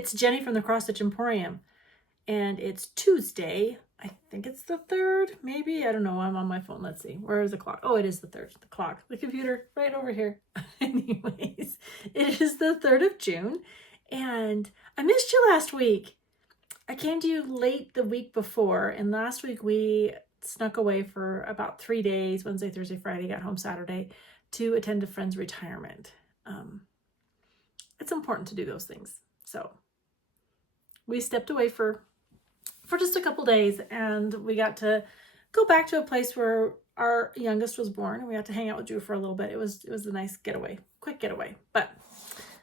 It's Jenny from the Cross Stitch Emporium, and it's Tuesday. I think it's the 3rd, maybe. I don't know. I'm on my phone. Let's see. Where is the clock? Oh, it is the 3rd. The clock, the computer, right over here. Anyways, it is the 3rd of June, and I missed you last week. I came to you late the week before, and last week we snuck away for about 3 days, Wednesday, Thursday, Friday, got home Saturday, to attend a friend's retirement. It's important to do those things. So we stepped away for just a couple days, and we got to go back to a place where our youngest was born, and we got to hang out with Drew for a little bit. It was a nice getaway, quick getaway, but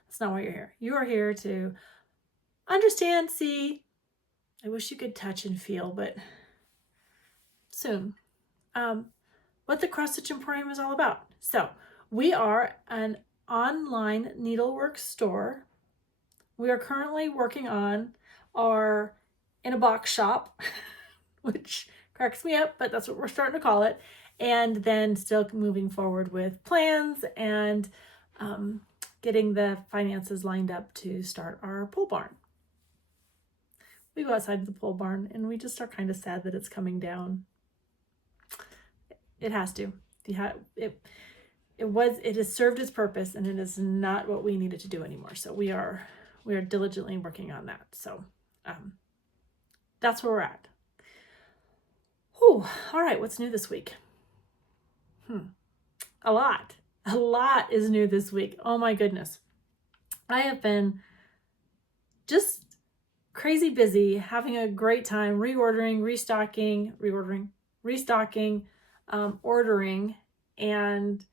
that's not why you're here. You are here to understand, see, I wish you could touch and feel, but soon, what the Cross Stitch Emporium is all about. So we are an online needlework store. We are currently working on our in a box shop, which cracks me up, but that's what we're starting to call it. And then still moving forward with plans and getting the finances lined up to start our pole barn. We go outside the pole barn and we just are kind of sad that it's coming down. It has to. It has served its purpose, and it is not what we needed to do anymore. So we are diligently working on that. So that's where we're at. Whew. All right, what's new this week? A lot is new this week. Oh my goodness. I have been just crazy busy, having a great time reordering, restocking, ordering, and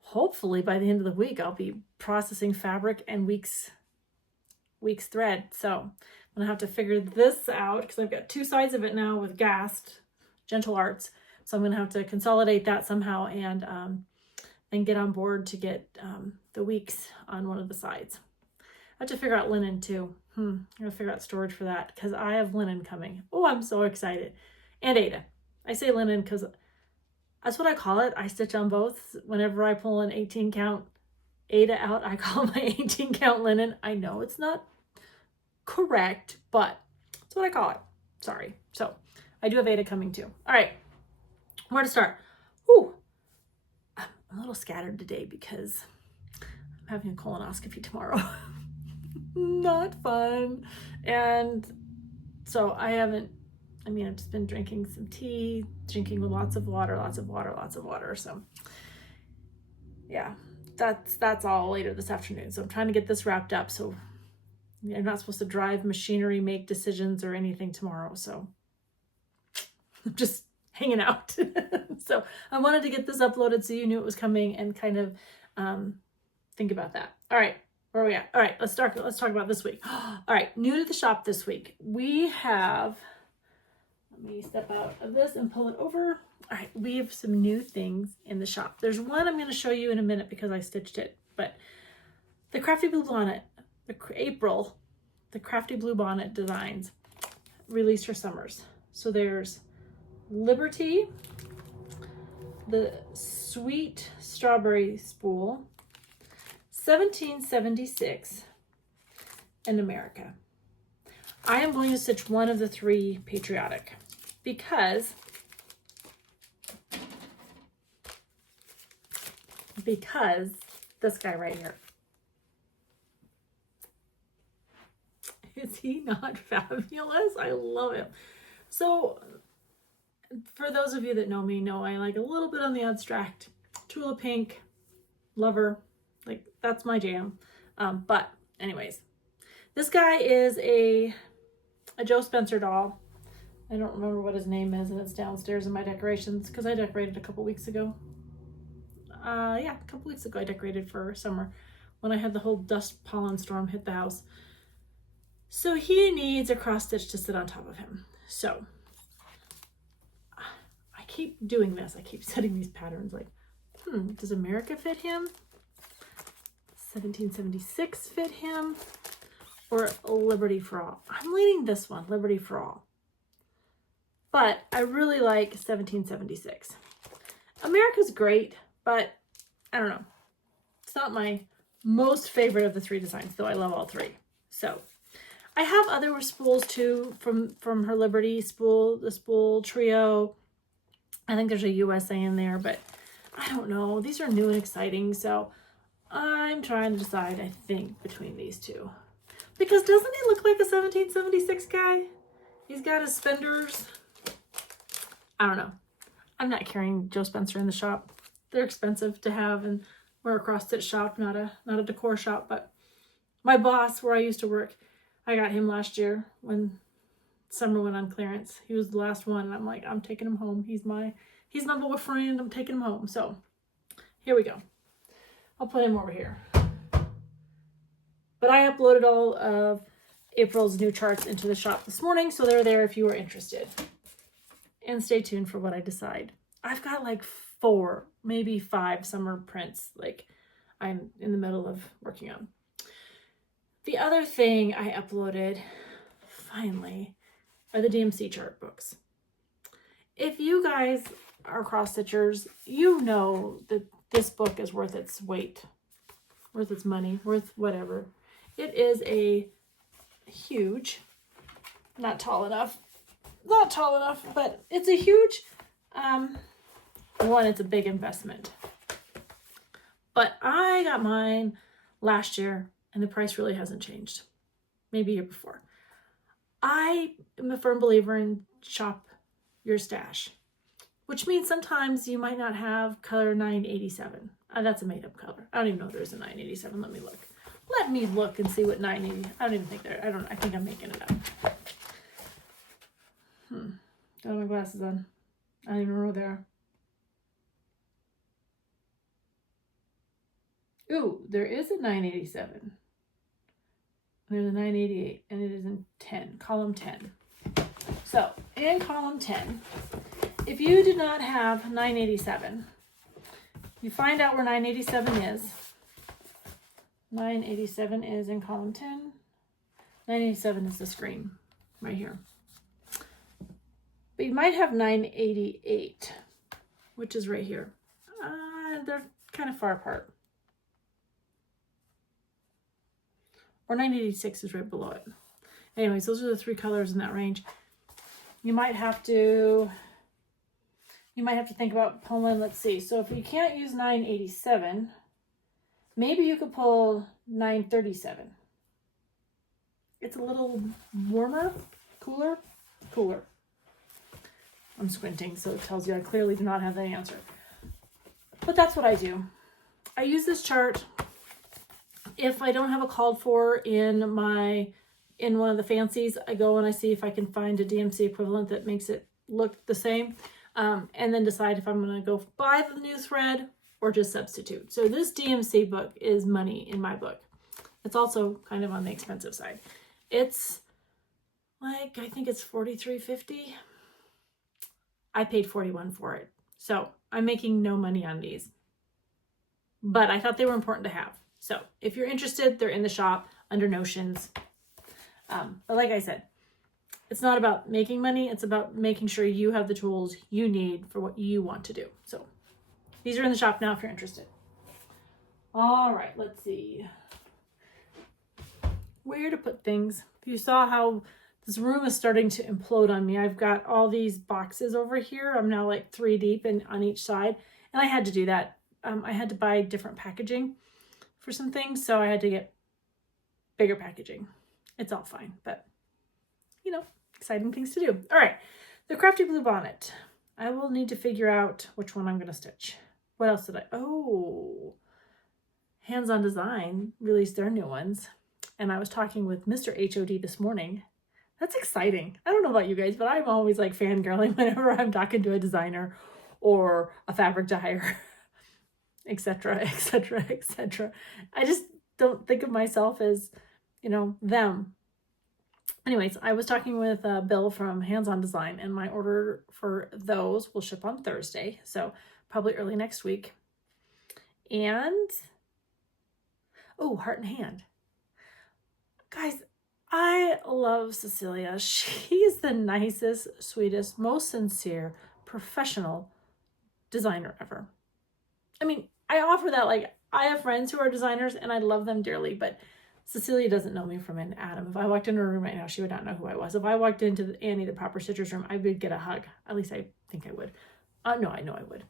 hopefully by the end of the week, I'll be processing fabric and week's thread. So I'm gonna have to figure this out because I've got 2 sides of it now with Gast, Gentle Arts. So I'm gonna have to consolidate that somehow and get on board to get the weeks on one of the sides. I have to figure out linen too. I'm gonna figure out storage for that because I have linen coming. Oh, I'm so excited. And Ada. I say linen because that's what I call it. I stitch on both. Whenever I pull an 18 count Ada out, I call my 18 count linen. I know it's not correct, but that's what I call it. Sorry. So I do have Ada coming too. All right, where to start? Ooh, I'm a little scattered today because I'm having a colonoscopy tomorrow. Not fun. And so I've just been drinking some tea, drinking lots of water. So yeah, that's all later this afternoon. So I'm trying to get this wrapped up. So I'm not supposed to drive machinery, make decisions or anything tomorrow. So I'm just hanging out. So I wanted to get this uploaded so you knew it was coming and kind of think about that. All right. Where are we at? All right, let's talk about this week. All right, new to the shop this week. We have, let me step out of this and pull it over. All right, we have some new things in the shop. There's one I'm going to show you in a minute because I stitched it, but the Crafty Blue Bonnet, the Crafty Blue Bonnet designs released for summers. So there's Liberty, the Sweet Strawberry Spool, 1776, and America. I am going to stitch one of the 3 Patriotic because this guy right here. Is he not fabulous? I love him. So for those of you that know me, know I like a little bit on the abstract. Tula Pink, lover. Like, that's my jam. But anyways, this guy is a Joe Spencer doll. I don't remember what his name is, and it's downstairs in my decorations because I decorated a couple weeks ago. Yeah, a couple weeks ago I decorated for summer when I had the whole dust pollen storm hit the house. So he needs a cross stitch to sit on top of him. So I keep doing this. I keep setting these patterns like, does America fit him? 1776 fit him, or Liberty for All. I'm leaning this one, Liberty for All. But I really like 1776. America's great, but I don't know. It's not my most favorite of the 3 designs, though I love all 3. So I have other spools too from her Liberty spool, the spool trio. I think there's a USA in there, but I don't know. These are new and exciting, so I'm trying to decide, I think, between these two. Because doesn't he look like a 1776 guy? He's got his spenders. I don't know. I'm not carrying Joe Spencer in the shop. They're expensive to have, and we're a cross stitch shop, not a decor shop. But my boss, where I used to work, I got him last year when summer went on clearance. He was the last one, and I'm like, I'm taking him home. He's my boyfriend. I'm taking him home. So here we go. I'll put him over here. But I uploaded all of April's new charts into the shop this morning, so they're there if you are interested. And stay tuned for what I decide. I've got like 4, maybe 5 summer prints like I'm in the middle of working on. The other thing I uploaded, finally, are the DMC chart books. If you guys are cross stitchers, you know that this book is worth its weight, worth its money, worth whatever. It is a huge, not tall enough, but it's a huge, one, it's a big investment. But I got mine last year and the price really hasn't changed. Maybe a year before. I am a firm believer in shop your stash, which means sometimes you might not have color 987. That's a made up color. I don't even know if there's a 987. Let me look. Let me look and see what 980. I don't even think there. I think I'm making it up. Don't have my glasses on. I don't even know there. Ooh, there is a 987. There's a 988, and it is in 10, column 10. So, in column 10, if you do not have 987, you find out where 987 is. 987 is in column 10. 987 is the screen right here. But you might have 988, which is right here. They're kind of far apart. Or 986 is right below it. Anyways, those are the 3 colors in that range. You might have to think about pulling, let's see. So if you can't use 987, maybe you could pull 937. It's a little warmer, cooler. I'm squinting, so it tells you I clearly do not have the answer. But that's what I do. I use this chart if I don't have a called for in one of the fancies. I go and I see if I can find a DMC equivalent that makes it look the same, and then decide if I'm going to go buy the new thread or just substitute. So this DMC book is money in my book. It's also kind of on the expensive side. It's like, I think it's $43.50. I paid $41 for it. So I'm making no money on these, but I thought they were important to have. So if you're interested, they're in the shop under Notions. But like I said, it's not about making money. It's about making sure you have the tools you need for what you want to do. So these are in the shop now if you're interested. All right, let's see where to put things. You saw how this room is starting to implode on me. I've got all these boxes over here. I'm now like 3 deep on each side. And I had to do that. I had to buy different packaging for some things, so I had to get bigger packaging. It's all fine, but you know, exciting things to do. All right, the Crafty Blue Bonnet. I will need to figure out which one I'm going to stitch. What else did Hands On Design released their new ones, and I was talking with Mr. HOD this morning. That's exciting. I don't know about you guys, but I'm always like fangirling whenever I'm talking to a designer or a fabric dyer, etc., etc., etc. I just don't think of myself as, you know, them. Anyways, I was talking with Bill from Hands On Design, and my order for those will ship on Thursday, so probably early next week. And Heart and Hand. Guys, I love Cecilia. She's the nicest, sweetest, most sincere, professional designer ever. I mean, I offer that, like, I have friends who are designers and I love them dearly, but Cecilia doesn't know me from an atom. If I walked into her room right now, she would not know who I was. If I walked into Annie, the proper stitcher's room, I would get a hug. At least I think I would. No, I know I would.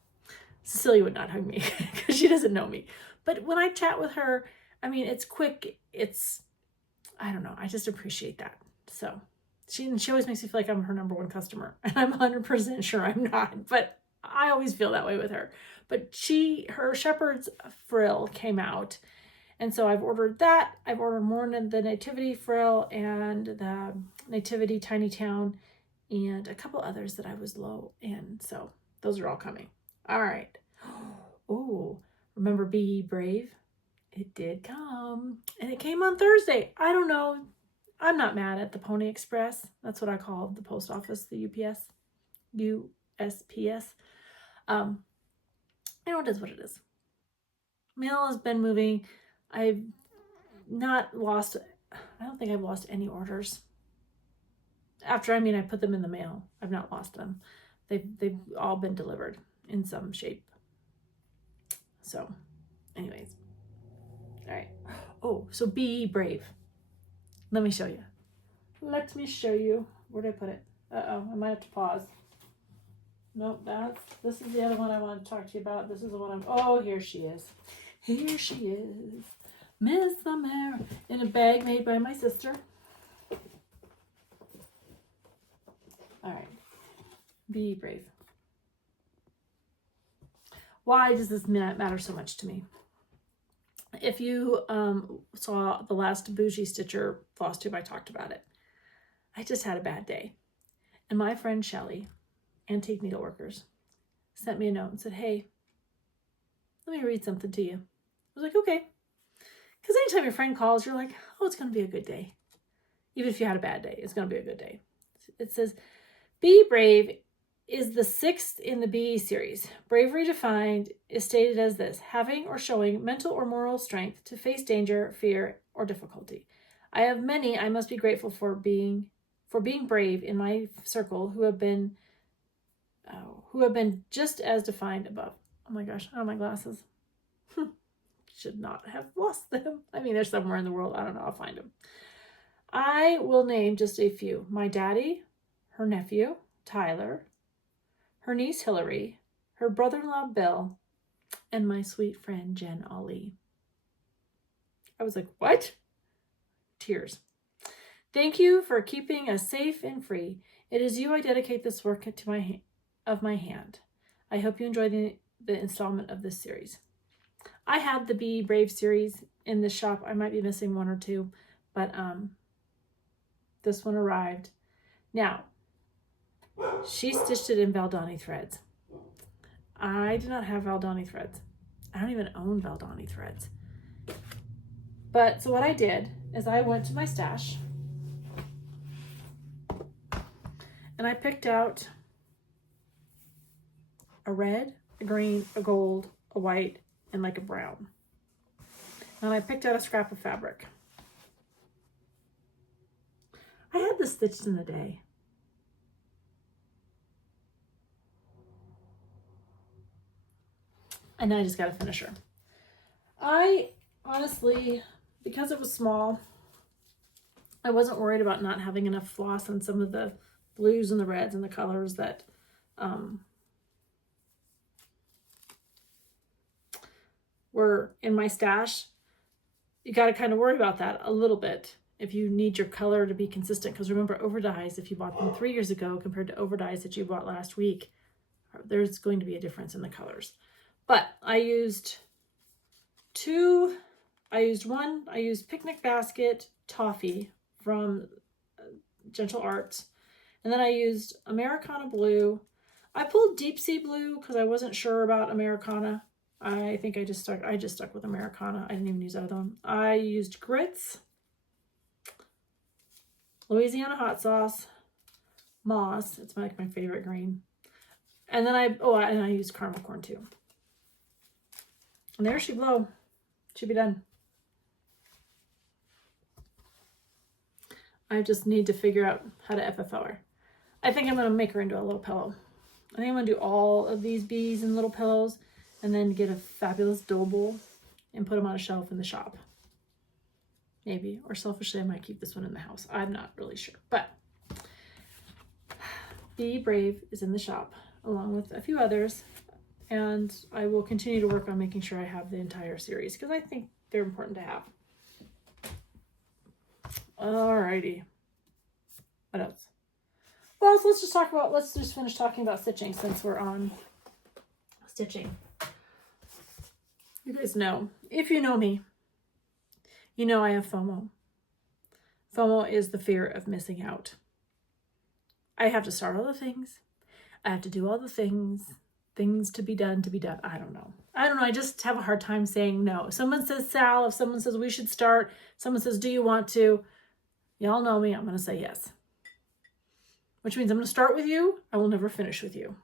Cecilia would not hug me because she doesn't know me. But when I chat with her, I mean, it's quick. I don't know. I just appreciate that. So she always makes me feel like I'm her number one customer. And I'm 100% sure I'm not. But I always feel that way with her. But her shepherd's frill came out. And so I've ordered that. I've ordered more than the Nativity frill and the Nativity Tiny Town and a couple others that I was low in. So those are all coming. All right. Oh, remember Be Ye Brave? It did come. And it came on Thursday. I don't know. I'm not mad at the Pony Express. That's what I call the post office, the UPS. USPS. It is what it is. Mail has been moving. I've not lost, I don't think I've lost any orders. I put them in the mail. I've not lost them. They've all been delivered in some shape. So, anyways. All right. Oh, so Be Ye Brave. Let me show you. Let me show you. Where did I put it? Uh-oh, I might have to pause. Nope, this is the other one I want to talk to you about. This is the one oh, here she is. Here she is. Miss Summer in a bag made by my sister. All right. Be brave. Why does this matter so much to me? If you saw the last Bougie Stitcher FlossTube, I talked about it. I just had a bad day. And my friend Shelly, Antique Needleworkers, sent me a note and said, hey, let me read something to you. I was like, okay. Because anytime your friend calls, you're like, oh, it's going to be a good day. Even if you had a bad day, it's going to be a good day. It says, Be Brave is the 6th in the BE series. Bravery defined is stated as this: having or showing mental or moral strength to face danger, fear, or difficulty. I have many I must be grateful for being brave in my circle who have been just as defined above. Oh my gosh, I don't have my glasses. Should not have lost them. I mean, they're somewhere in the world. I don't know. I'll find them. I will name just a few. My daddy, her nephew, Tyler, her niece, Hillary, her brother-in-law, Bill, and my sweet friend, Jen Ali. I was like, what? Tears. Thank you for keeping us safe and free. It is you I dedicate this work to my hand. I hope you enjoy the installment of this series. I had the Be Brave series in the shop. I might be missing one or two, but this one arrived. Now, she stitched it in Valdani threads. I do not have Valdani threads. I don't even own Valdani threads. But so what I did is I went to my stash and I picked out a red, a green, a gold, a white, and like a brown. And I picked out a scrap of fabric. I had this stitched in a day. And now I just got to finish her. I honestly, because it was small, I wasn't worried about not having enough floss on some of the blues and the reds and the colors that were in my stash. You got to kind of worry about that a little bit if you need your color to be consistent. Because remember, overdyes, if you bought them 3 years ago compared to overdyes that you bought last week, there's going to be a difference in the colors. But I used one. I used Picnic Basket Toffee from Gentle Arts. And then I used Americana Blue. I pulled Deep Sea Blue because I wasn't sure about Americana. I think I just stuck with Americana. I didn't even use that other one. I used Grits, Louisiana Hot Sauce, Moss. It's like my favorite green. And then I used Caramel Corn too. And there she blow. Should be done. I just need to figure out how to FFO her. I think I'm going to make her into a little pillow. I think I'm going to do all of these bees in little pillows and then get a fabulous dough bowl and put them on a shelf in the shop. maybe, or selfishly I might keep this one in the house. I'm not really sure, but Be Brave is in the shop along with a few others, and I will continue to work on making sure I have the entire series because I think they're important to have. Alrighty. What else? Well, so let's just finish talking about stitching since we're on stitching. You guys know, if you know me, you know I have FOMO. FOMO is the fear of missing out. I have to start all the things. I have to do all the things to be done. I don't know. I just have a hard time saying no. If someone says, Sal, if someone says we should start, someone says, do you want to? Y'all know me, I'm going to say yes. Which means I'm going to start with you. I will never finish with you.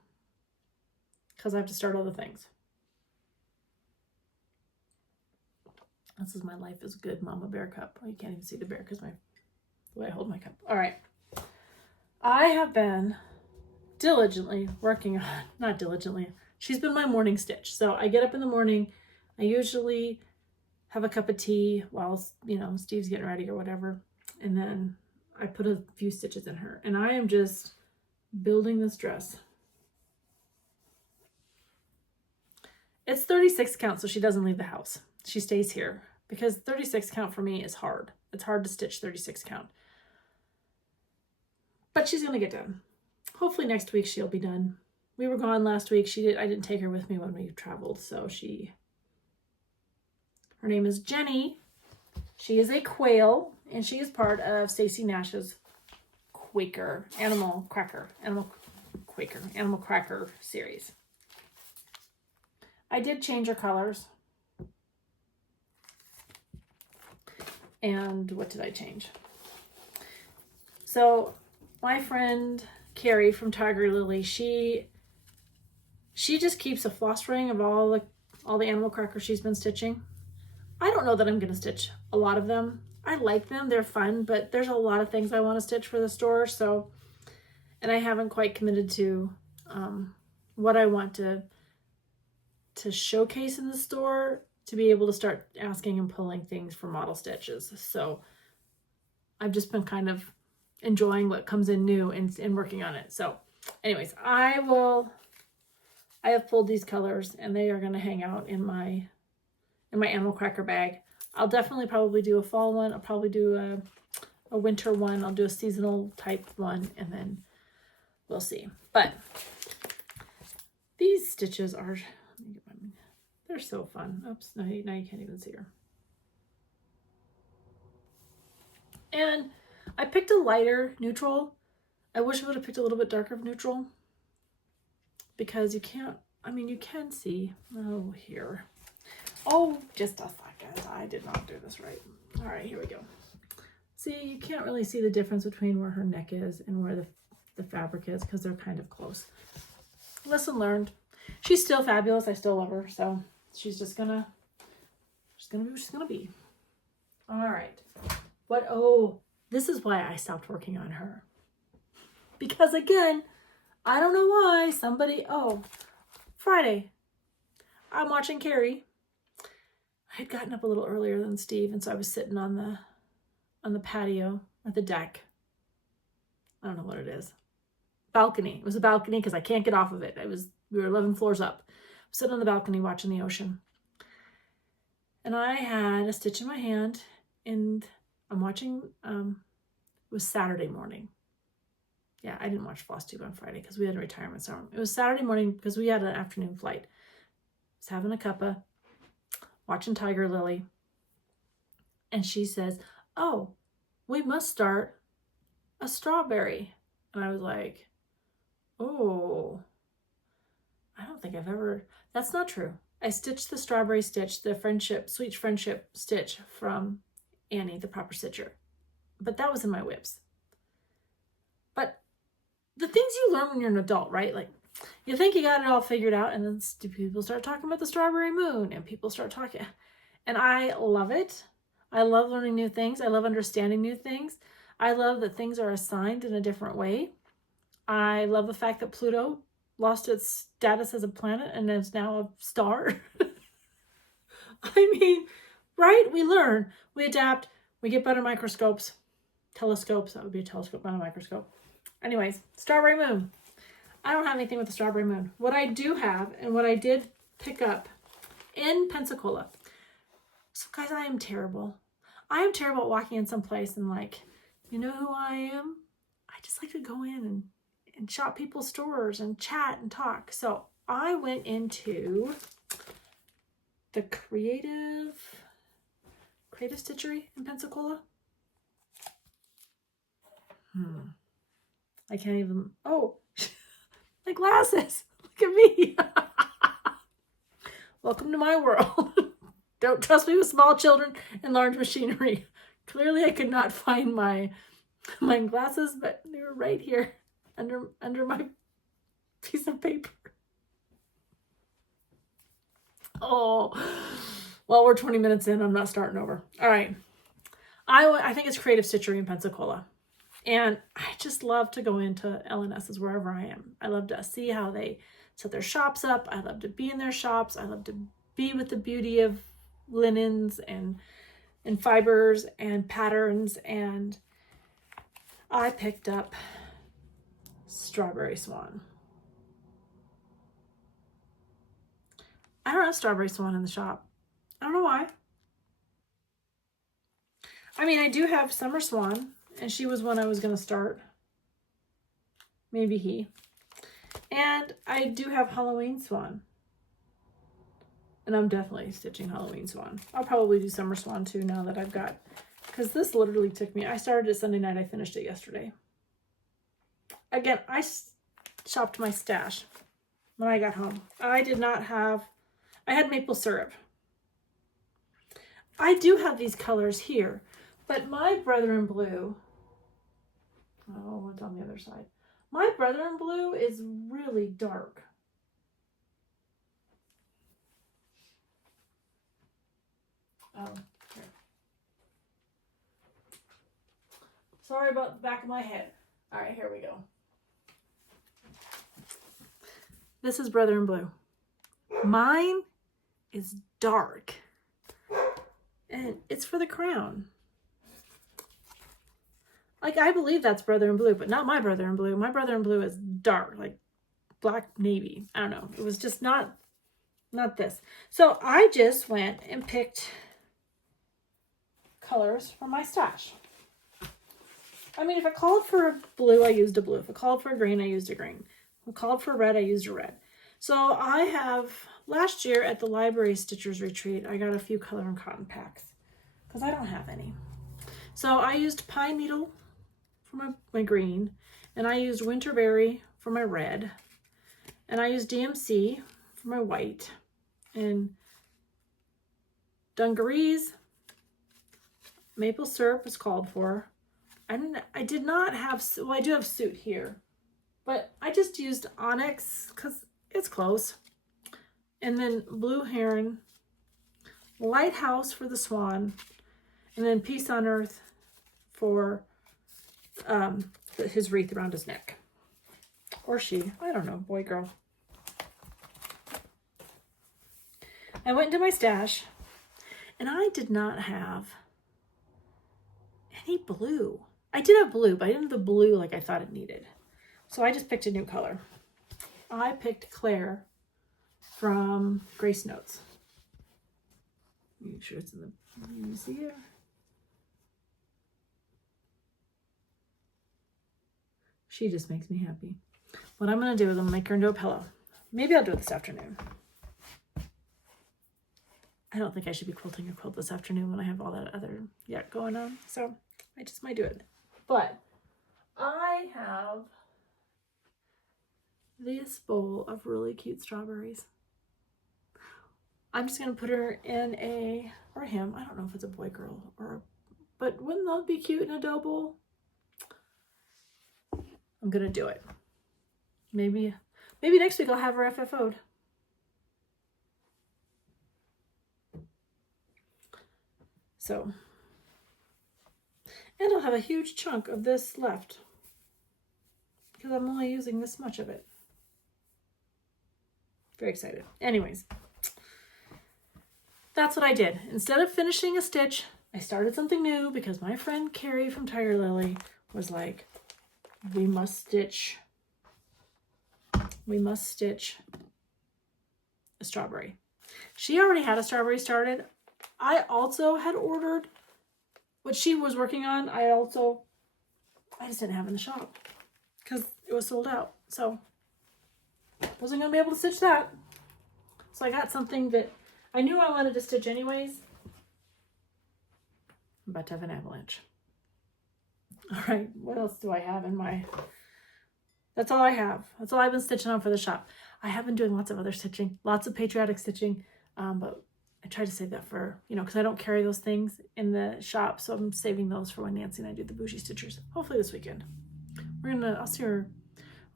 Because I have to start all the things. This is my Life is Good Mama Bear cup. Oh, you can't even see the bear because the way I hold my cup. All right. I have been diligently working on, not diligently, she's been my morning stitch. So I get up in the morning. I usually have a cup of tea while, Steve's getting ready or whatever. And then I put a few stitches in her. And I am just building this dress. It's 36 count, so she doesn't leave the house. She stays here because 36 count for me is hard. It's hard to stitch 36 count. But she's going to get done. Hopefully next week she'll be done. We were gone last week. I didn't take her with me when we traveled, so her name is Jenny. She is a quail, and she is part of Stacey Nash's Animal Cracker series. I did change her colors. And what did I change? So my friend Carrie from Tiger Lily, she just keeps a floss ring of all the animal crackers she's been stitching. I don't know that I'm going to stitch a lot of them. I like them. They're fun, but there's a lot of things I want to stitch for the store. So, and I haven't quite committed to what I want to showcase in the store to be able to start asking and pulling things for model stitches. So I've just been kind of enjoying what comes in new and working on it. So anyways, I have pulled these colors and they are going to hang out in my animal cracker bag. I'll definitely probably do a fall one. I'll probably do a winter one. I'll do a seasonal type one, and then we'll see. But these stitches are, they're so fun. Oops, now you can't even see her. And I picked a lighter neutral. I wish I would have picked a little bit darker of neutral because you can see, here. Oh, just a second. I did not do this right. All right, here we go. See, you can't really see the difference between where her neck is and where the fabric is because they're kind of close. Lesson learned. She's still fabulous. I still love her. So she's just gonna be what she's gonna be. All right. This is why I stopped working on her. Because again, I don't know why Friday, I'm watching Carrie. I had gotten up a little earlier than Steve, and so I was sitting on the patio at the deck. I don't know what it is. Balcony. It was a balcony because I can't get off of it. We were 11 floors up. I was sitting on the balcony watching the ocean. And I had a stitch in my hand, and I'm watching, it was Saturday morning. Yeah, I didn't watch FlossTube on Friday because we had a retirement ceremony. It was Saturday morning because we had an afternoon flight. I was having a cuppa, watching Tiger Lily. And she says, "Oh, we must start a strawberry." And I was like, oh, I don't think I've ever, that's not true. I stitched the strawberry stitch, the sweet friendship stitch from Annie, the proper stitcher. But that was in my whips. But the things you learn when you're an adult, right? Like you think you got it all figured out, and then people start talking about the strawberry moon, and people start talking. And I love it. I love learning new things. I love understanding new things. I love that things are assigned in a different way. I love the fact that Pluto lost its status as a planet and is now a star. I mean, right? We learn, we adapt, We get better microscopes, telescopes. That would be a telescope, not a microscope. Anyways, Strawberry Moon. I don't have anything with the Strawberry Moon. What I do have, and what I did pick up in Pensacola. So guys, I am terrible. I am terrible at walking in some place and like, you know who I am? I just like to go in and shop people's stores and chat and talk. So I went into the Creative Stitchery in Pensacola. I can't even, oh, my glasses. Look at me. Welcome to my world. Don't trust me with small children and large machinery. Clearly I could not find my glasses, but they were right here under my piece of paper. Oh, well, we're 20 minutes in. I'm not starting over. All right. I think it's Creative Stitchery in Pensacola. And I just love to go into LNS's wherever I am. I love to see how they set their shops up. I love to be in their shops. I love to be with the beauty of linens and fibers and patterns. And I picked up Strawberry Swan. I don't have Strawberry Swan in the shop. I don't know why. I mean, I do have Summer Swan, and she was one I was going to start. Maybe he. And I do have Halloween Swan. And I'm definitely stitching Halloween Swan. I'll probably do Summer Swan too now that I've got, because this literally took me, I started it Sunday night, I finished it yesterday. Again, I shopped my stash when I got home. I had maple syrup. I do have these colors here, but my Brother in Blue, oh, it's on the other side. My Brother in Blue is really dark. Oh, here. Sorry about the back of my head. All right, here we go. This is Brother in Blue. Mine is dark. And it's for the crown. Like, I believe that's Brother in Blue, but not my Brother in Blue. My Brother in Blue is dark, like black navy. I don't know. It was just not this. So I just went and picked colors from my stash. I mean, if it called for a blue, I used a blue. If it called for a green, I used a green. If it called for red, I used a red. So I have, last year at the library Stitchers Retreat, I got a few color and cotton packs because I don't have any. So I used Pine Needle for my green, and I used Winterberry for my red, and I used DMC for my white, and dungarees, maple syrup was called for. I did not have, well, I do have suit here, but I just used onyx because it's close. And then blue heron, lighthouse for the swan, and then peace on earth for his wreath around his neck. Or she, I don't know, boy, girl. I went into my stash, and I did not have any blue. I did have blue, but I didn't have the blue like I thought it needed. So I just picked a new color. I picked Claire from Grace Notes. Make sure it's in the, you see it? She just makes me happy. What I'm going to do is I'm going to make her into a pillow. Maybe I'll do it this afternoon. I don't think I should be quilting a quilt this afternoon when I have all that other yet going on. So I just might do it. But I have this bowl of really cute strawberries. I'm just going to put her in a, or him, I don't know if it's a boy, girl, or, but wouldn't that be cute in a dough bowl? I'm going to do it. Maybe next week I'll have her FFO'd. So, and I'll have a huge chunk of this left because I'm only using this much of it. Very excited. Anyways, that's what I did. Instead of finishing a stitch I started something new because my friend Carrie from Tiger Lily was like, we must stitch a strawberry. She already had a strawberry started. I also had ordered what she was working on. I just didn't have it in the shop because it was sold out. So wasn't going to be able to stitch that. So I got something that I knew I wanted to stitch anyways. I'm about to have an avalanche. All right, what else do I have in my... That's all I have. That's all I've been stitching on for the shop. I have been doing lots of other stitching, lots of patriotic stitching, but I try to save that for, because I don't carry those things in the shop, so I'm saving those for when Nancy and I do the bougie stitchers. Hopefully this weekend. I'll see her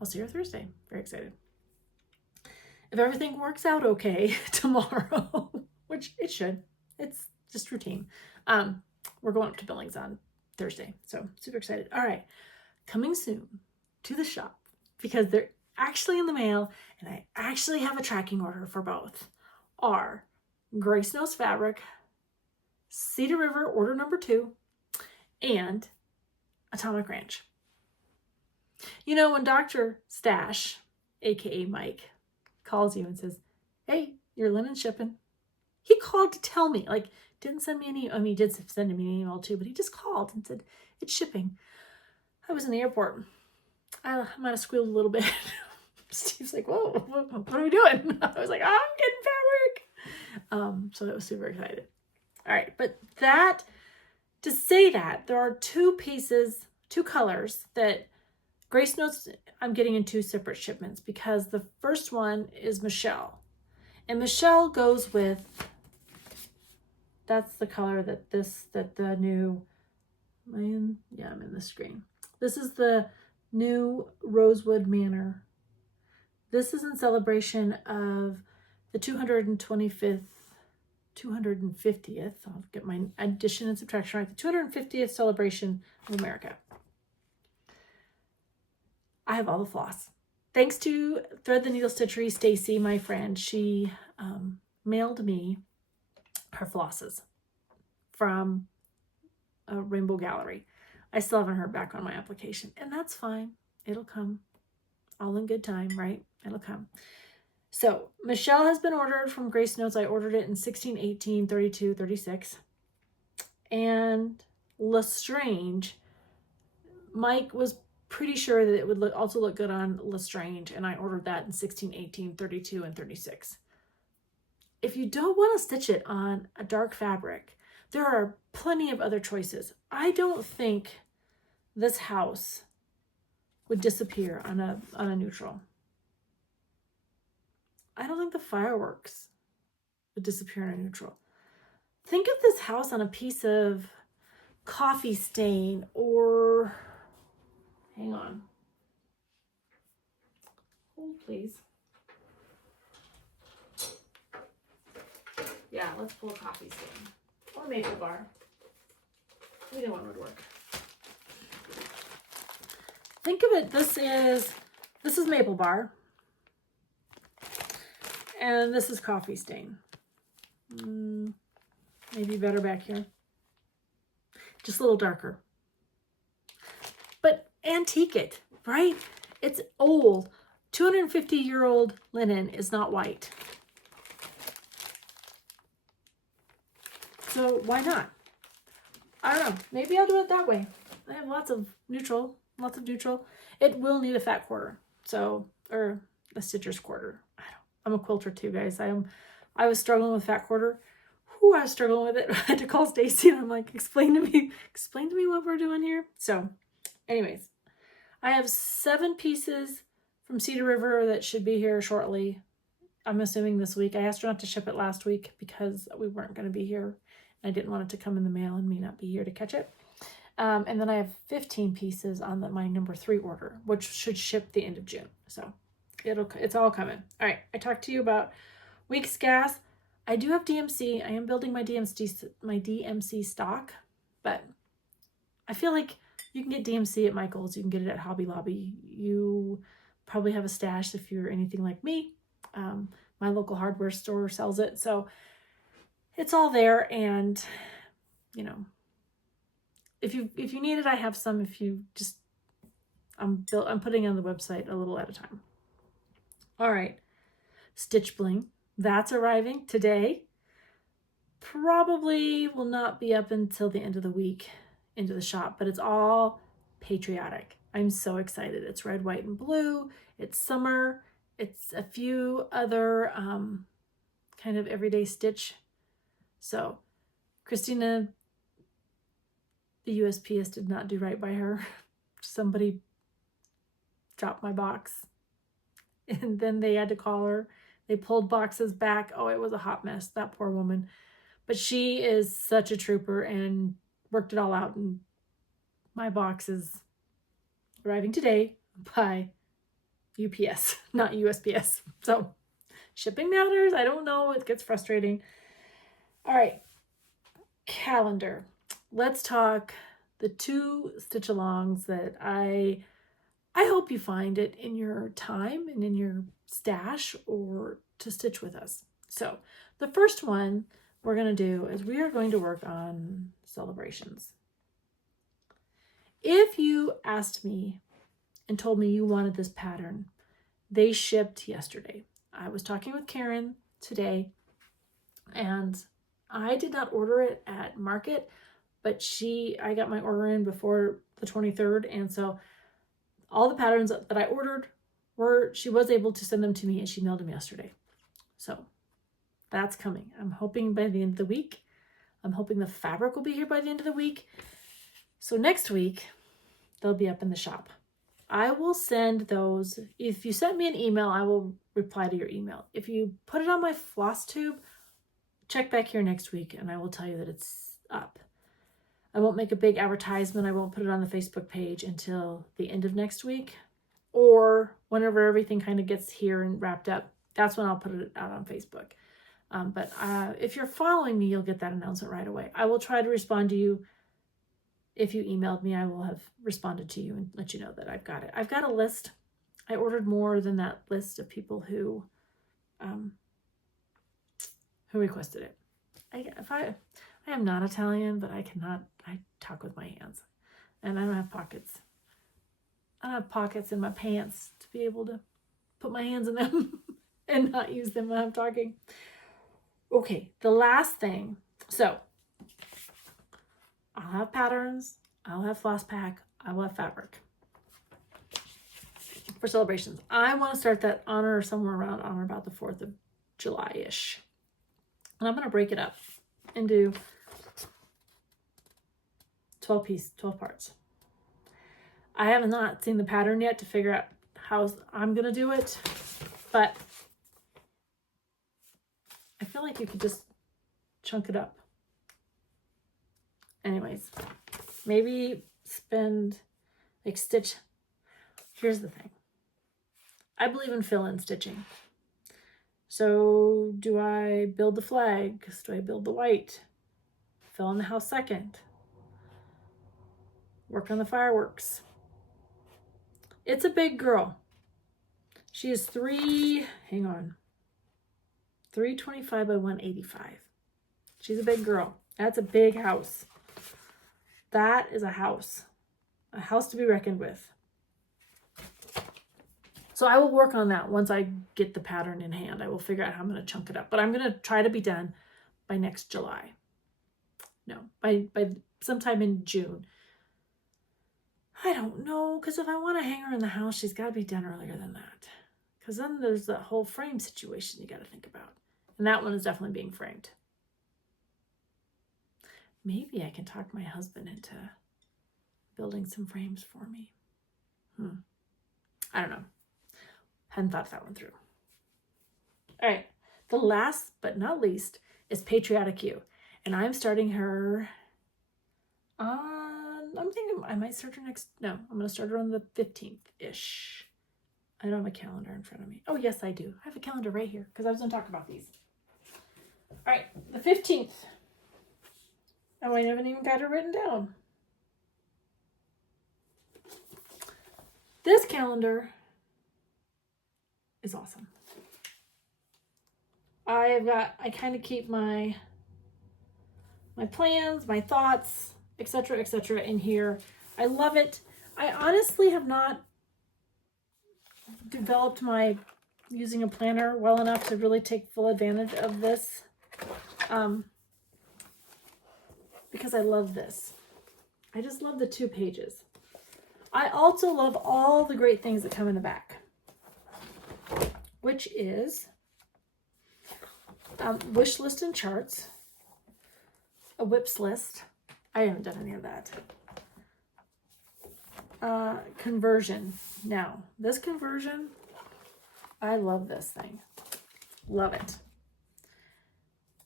Thursday. Very excited. If everything works out okay tomorrow, which it should, it's just routine. We're going up to Billings on Thursday, so super excited. All right, coming soon to the shop because they're actually in the mail and I actually have a tracking order for both are Gray Snow's Fabric, Cedar River order number 2, and Atomic Ranch. When Dr. Stash, aka Mike, calls you and says, hey, your linen's shipping, he called to tell me, didn't send me any, he did send me an email too, but he just called and said, it's shipping. I was in the airport. I might have squealed a little bit. Steve's like, whoa, what are we doing? I was like, I'm getting fabric. So that was super excited. All right, but to say that, there are 2 colors that Grace Notes I'm getting in 2 separate shipments because the first one is Michelle. And Michelle goes with, that's the color that the new, I'm in the screen. This is the new Rosewood Manor. This is in celebration of the 250th, I'll get my addition and subtraction right, the 250th celebration of America. I have all the floss. Thanks to Thread the Needle Stitchery, Stacy, my friend, she mailed me her flosses from a Rainbow Gallery. I still haven't heard back on my application, and that's fine. It'll come. All in good time, right? It'll come. So Michelle has been ordered from Grace Notes. I ordered it in 16, 18, 32, 36. And Lestrange, Mike was pretty sure that it would also look good on Lestrange, and I ordered that in 16, 18, 32, and 36. If you don't want to stitch it on a dark fabric, there are plenty of other choices. I don't think this house would disappear on a neutral. I don't think the fireworks would disappear on a neutral. Think of this house on a piece of coffee stain or, hang on. Hold, please. Yeah, let's pull a coffee stain. Or maple bar. Either one would work. Think of it, this is maple bar. And this is coffee stain. Maybe better back here. Just a little darker. But antique it, right? It's old. 250-year-old linen is not white. So why not? I don't know. Maybe I'll do it that way. I have lots of neutral. It will need a fat quarter. So, or a stitcher's quarter. I'm a quilter too, guys. I was struggling with fat quarter. I was struggling with it. I had to call Stacy and I'm like, explain to me what we're doing here. So anyways, I have 7 pieces from Cedar River that should be here shortly. I'm assuming this week. I asked her not to ship it last week because we weren't going to be here. I didn't want it to come in the mail and me not be here to catch it. And then I have 15 pieces on my number 3 order, which should ship the end of June. So it's all coming. All right. I talked to you about week's gas. I do have DMC. I am building my DMC stock, but I feel like you can get DMC at Michael's. You can get it at Hobby Lobby. You probably have a stash if you're anything like me. My local hardware store sells it. So it's all there. And you know, if you need it, I have some. If you just, I'm putting it on the website a little at a time. All right, Stitch Bling, that's arriving today. Probably will not be up until the end of the week into the shop, but it's all patriotic. I'm so excited. It's red, white, and blue. It's summer. It's a few other kind of everyday stitch. So Christina, the USPS did not do right by her. Somebody dropped my box and then they had to call her. They pulled boxes back. Oh, it was a hot mess, that poor woman. But she is such a trooper and worked it all out. And my box is arriving today by UPS, not USPS. So shipping matters. I don't know. It gets frustrating. All right. Calendar. Let's talk the 2 stitch alongs that I hope you find it in your time and in your stash or to stitch with us. So the first one we're going to do is we are going to work on celebrations. If you asked me and told me you wanted this pattern, they shipped yesterday. I was talking with Karen today and I did not order it at Market, but I got my order in before the 23rd. And so all the patterns that I ordered she was able to send them to me and she mailed them yesterday. So that's coming. I'm hoping by the end of the week. I'm hoping the fabric will be here by the end of the week. So next week, they'll be up in the shop. I will send those. If you send me an email, I will reply to your email. If you put it on my FlossTube, check back here next week and I will tell you that it's up. I won't make a big advertisement. I won't put it on the Facebook page until the end of next week or whenever everything kind of gets here and wrapped up. That's when I'll put it out on Facebook. But if you're following me, you'll get that announcement right away. I will try to respond to you. If you emailed me, I will have responded to you and let you know that I've got it. I've got a list. I ordered more than that list of people who requested it. I am not Italian, but I talk with my hands. And I don't have pockets. I don't have pockets in my pants to be able to put my hands in them and not use them when I'm talking. Okay, the last thing. So I'll have patterns, I'll have floss pack, I will have fabric for celebrations. I want to start that on or about the 4th of July-ish. And I'm going to break it up into 12 parts. I have not seen the pattern yet to figure out how I'm going to do it, but I feel like you could just chunk it up. Anyways, maybe stitch. Here's the thing. I believe in fill-in stitching. So do I build the flags? Do I build the white? Fill in the house second. Work on the fireworks. It's a big girl. She is 325 by 185. She's a big girl. That's a big house. That is a house to be reckoned with. So I will work on that once I get the pattern in hand. I will figure out how I'm going to chunk it up, but I'm going to try to be done by next July. No, by sometime in June. I don't know, because if I want to hang her in the house, she's got to be done earlier than that. Because then there's the whole frame situation you got to think about. And that one is definitely being framed. Maybe I can talk my husband into building some frames for me. I don't know. Hadn't thought that one through. All right. The last but not least is Patriotic U. And I'm starting her on, I'm thinking I might start her I'm going to start her on the 15th-ish. I don't have a calendar in front of me. Oh, yes, I do. I have a calendar right here because I was going to talk about these. All right, the 15th. Oh, I haven't even got it written down. This calendar is awesome. I kind of keep my my plans, my thoughts, etc., in here. I love it. I honestly have not developed my using a planner well enough to really take full advantage of this, because I love this. I just love the 2 pages. I also love all the great things that come in the back, which is wish list and charts, a whips list. I haven't done any of that. Conversion. Now, this conversion, I love this thing. Love it.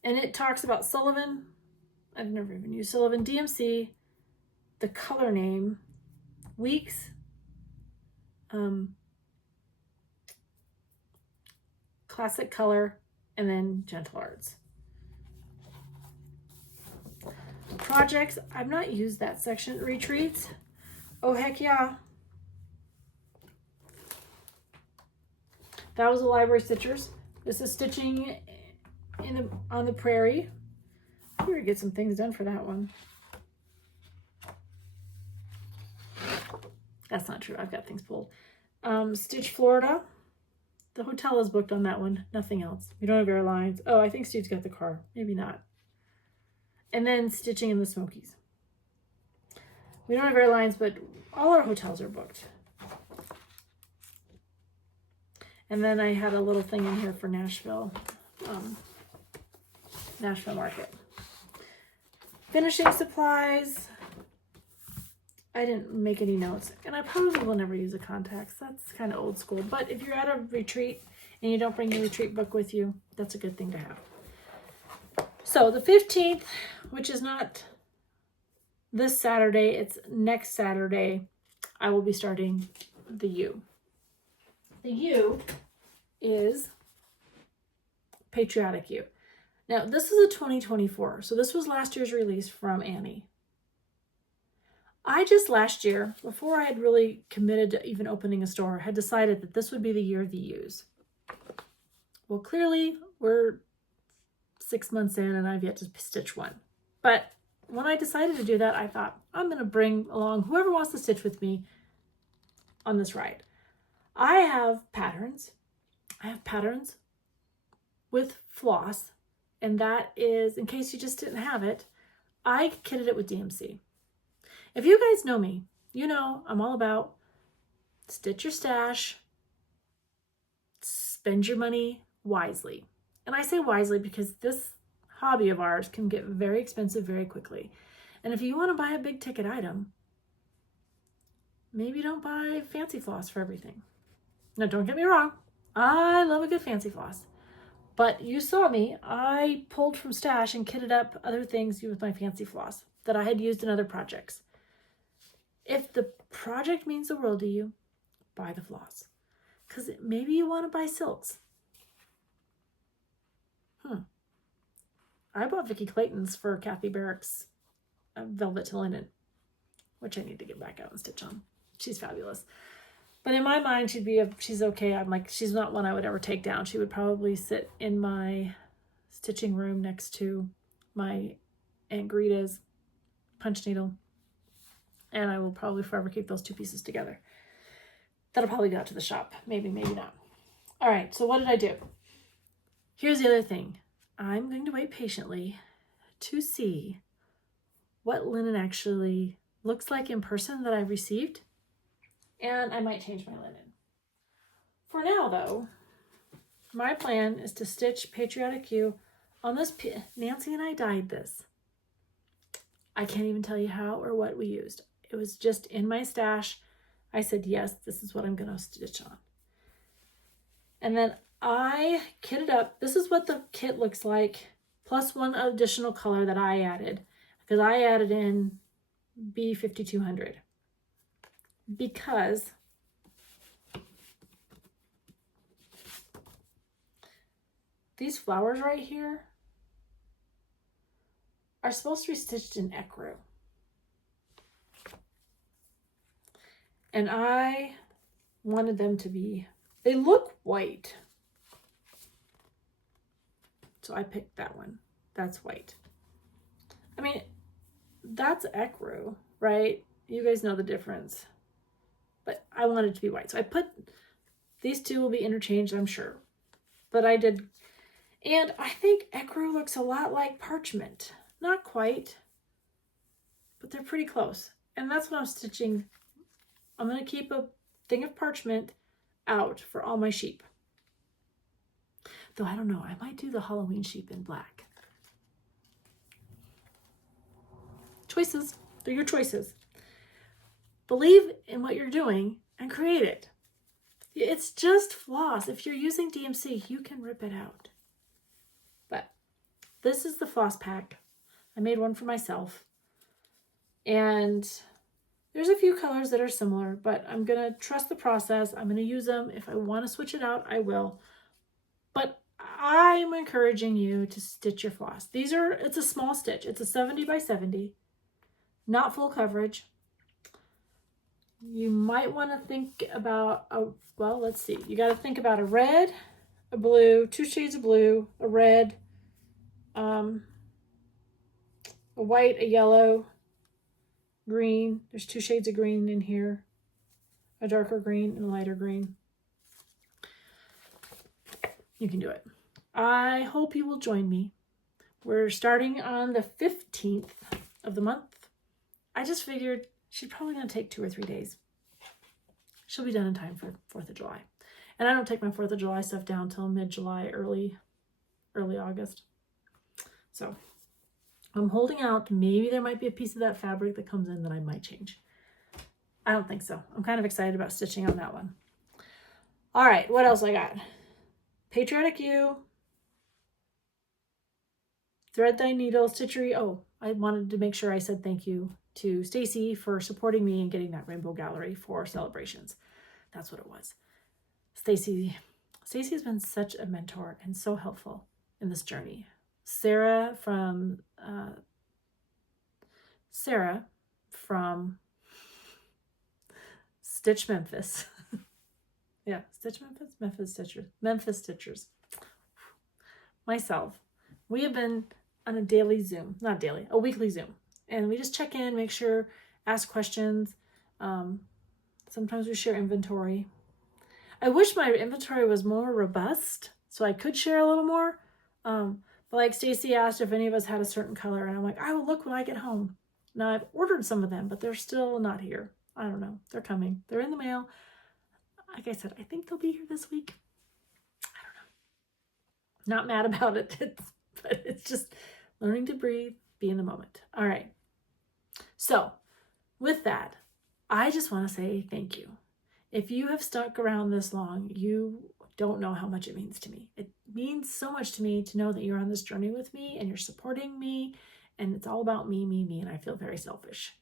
And it talks about Sullivan. I've never even used Sullivan. DMC, the color name, weeks, classic color, and then gentle arts. Projects, I've not used that section. Retreats, oh heck yeah. That was the library stitchers. This is stitching on the prairie. I'm gonna get some things done for that one. That's not true. I've got things pulled. Stitch Florida. The hotel is booked on that one. Nothing else. We don't have airlines. Oh, I think Steve's got the car. Maybe not. And then stitching in the Smokies. We don't have airlines, but all our hotels are booked. And then I had a little thing in here for Nashville. Nashville Market. Finishing supplies. I didn't make any notes, and I probably will never use a contacts. That's kind of old school. But if you're at a retreat and you don't bring your retreat book with you, that's a good thing to have. So the 15th, which is not this Saturday, it's next Saturday, I will be starting the U. The U is Patriotic U. Now, this is a 2024, so this was last year's release from Annie. I just last year, before I had really committed to even opening a store, had decided that this would be the year of the U's. Well, clearly, we're 6 months in and I've yet to stitch one. But when I decided to do that, I thought, I'm going to bring along whoever wants to stitch with me on this ride. I have patterns. I have patterns with floss, and that is, in case you just didn't have it, I kitted it with DMC. If you guys know me, you know I'm all about stitch your stash, spend your money wisely. And I say wisely because this hobby of ours can get very expensive very quickly. And if you want to buy a big ticket item, maybe don't buy fancy floss for everything. Now, don't get me wrong. I love a good fancy floss. But you saw me. I pulled from stash and kitted up other things with my fancy floss that I had used in other projects. If the project means the world to you, buy the floss. Because maybe you want to buy silks. I bought Vicki Clayton's for Kathy Barrick's velvet to linen, which I need to get back out and stitch on. She's fabulous. But in my mind, she's okay. I'm like, she's not one I would ever take down. She would probably sit in my stitching room next to my Aunt Greta's punch needle. And I will probably forever keep those 2 pieces together. That'll probably go out to the shop. Maybe, maybe not. All right, so what did I do? Here's the other thing. I'm going to wait patiently to see what linen actually looks like in person that I received. And I might change my linen. For now, though, my plan is to stitch Patriotic U on this. Nancy and I dyed this. I can't even tell you how or what we used. It was just in my stash. I said, yes, this is what I'm going to stitch on. And then I kitted up. This is what the kit looks like, plus one additional color that I added, because I added in B5200. Because these flowers right here are supposed to be stitched in ecru. And I wanted them to be, they look white. So I picked that one. That's white. I mean, that's ecru, right? You guys know the difference. But I want it to be white. So I put, these two will be interchanged, I'm sure. But I did, and I think ecru looks a lot like parchment. Not quite, but they're pretty close. And that's what I'm stitching. I'm going to keep a thing of parchment out for all my sheep. Though I don't know, I might do the Halloween sheep in black. Choices. They're your choices. Believe in what you're doing and create it. It's just floss. If you're using DMC, you can rip it out. But this is the floss pack. I made one for myself. And there's a few colors that are similar, but I'm going to trust the process. I'm going to use them. If I want to switch it out, I will. But I'm encouraging you to stitch your floss. It's a small stitch. It's a 70 by 70, not full coverage. You might want to think about, well, let's see. You got to think about a red, a blue, 2 shades of blue, a red, a white, a yellow, green. There's 2 shades of green in here, a darker green and a lighter green. You can do it. I hope you will join me. We're starting on the 15th of the month. I just figured she's probably going to take 2 or 3 days. She'll be done in time for 4th of July. And I don't take my 4th of July stuff down till mid-July, early August. So I'm holding out. Maybe there might be a piece of that fabric that comes in that I might change. I don't think so. I'm kind of excited about stitching on that one. All right, what else I got? Patriotic U, thread dye needle, stitchery. Oh, I wanted to make sure I said thank you to Stacy for supporting me and getting that rainbow gallery for celebrations. That's what it was. Stacy has been such a mentor and so helpful in this journey. Sarah from Stitch Memphis. Yeah, Stitch Memphis? Memphis Stitchers. Myself. We have been on a daily Zoom, not daily, a weekly Zoom. And we just check in, make sure, ask questions. Sometimes we share inventory. I wish my inventory was more robust so I could share a little more. But like Stacy asked if any of us had a certain color, and I'm like, I will look when I get home. Now I've ordered some of them, but they're still not here. I don't know. They're coming. They're in the mail. Like I said, I think they'll be here this week. I don't know. Not mad about it, but it's just learning to breathe, be in the moment. All right. So with that, I just want to say thank you. If you have stuck around this long, you don't know how much it means to me. It means so much to me to know that you're on this journey with me and you're supporting me, and it's all about me, and I feel very selfish.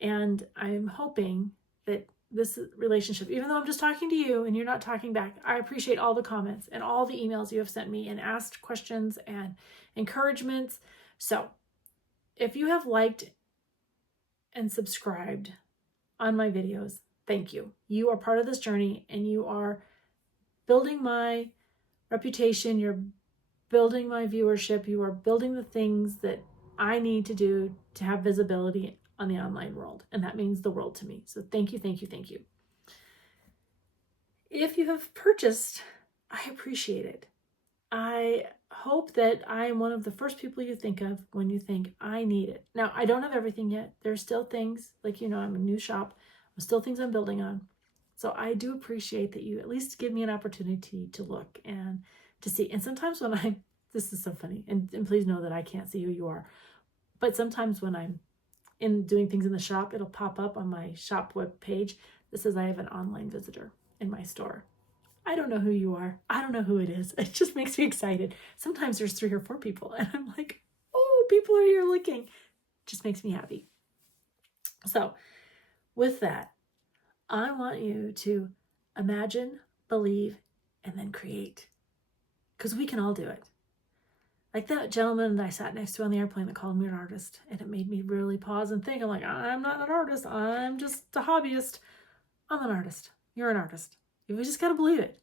And I'm hoping that this relationship, even though I'm just talking to you and you're not talking back, I appreciate all the comments and all the emails you have sent me and asked questions and encouragements. So if you have liked and subscribed on my videos, thank you. You are part of this journey and you are building my reputation. You're building my viewership. You are building the things that I need to do to have visibility on the online world. And that means the world to me. So thank you, thank you, thank you. If you have purchased, I appreciate it. I hope that I am one of the first people you think of when you think I need it. Now, I don't have everything yet. There's still things, like, I'm a new shop. There's still things I'm building on. So I do appreciate that you at least give me an opportunity to look and to see. And sometimes when this is so funny, and please know that I can't see who you are, but sometimes when I'm doing things in the shop, it'll pop up on my shop web page that says I have an online visitor in my store. I don't know who you are. I don't know who it is. It just makes me excited. Sometimes there's 3 or 4 people and I'm like, oh, people are here looking. It just makes me happy. So with that, I want you to imagine, believe, and then create. Because we can all do it. Like that gentleman that I sat next to on the airplane that called me an artist, and it made me really pause and think. I'm like, I'm not an artist. I'm just a hobbyist. I'm an artist. You're an artist. You just got to believe it.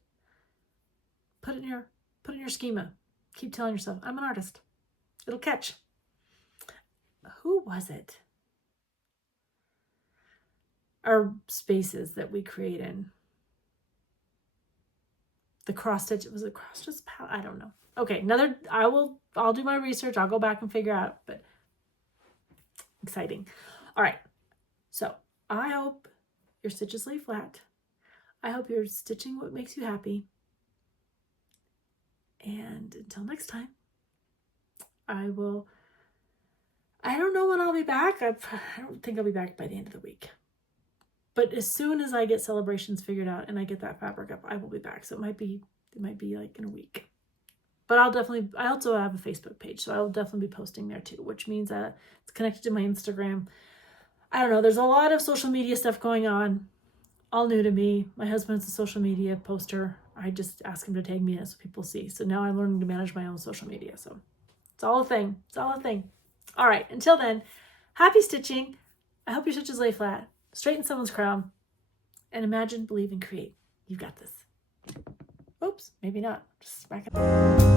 Put it in your schema. Keep telling yourself, I'm an artist. It'll catch. who was it? Our spaces that we create in. The cross stitch, was it cross stitch? I don't know. Okay, I'll do my research. I'll go back and figure out, but exciting. All right, so I hope your stitches lay flat. I hope you're stitching what makes you happy. And until next time, I don't know when I'll be back. I don't think I'll be back by the end of the week. But as soon as I get celebrations figured out and I get that fabric up, I will be back. So it might be like in a week. But I also have a Facebook page, so I'll definitely be posting there too, which means that it's connected to my Instagram. I don't know, there's a lot of social media stuff going on, all new to me. My husband's a social media poster. I just ask him to tag me in it so people see. So now I'm learning to manage my own social media. So it's all a thing. It's all a thing. All right, until then, happy stitching. I hope your stitches lay flat. Straighten someone's crown. And imagine, believe, and create. You've got this. Oops, maybe not. Just smack it.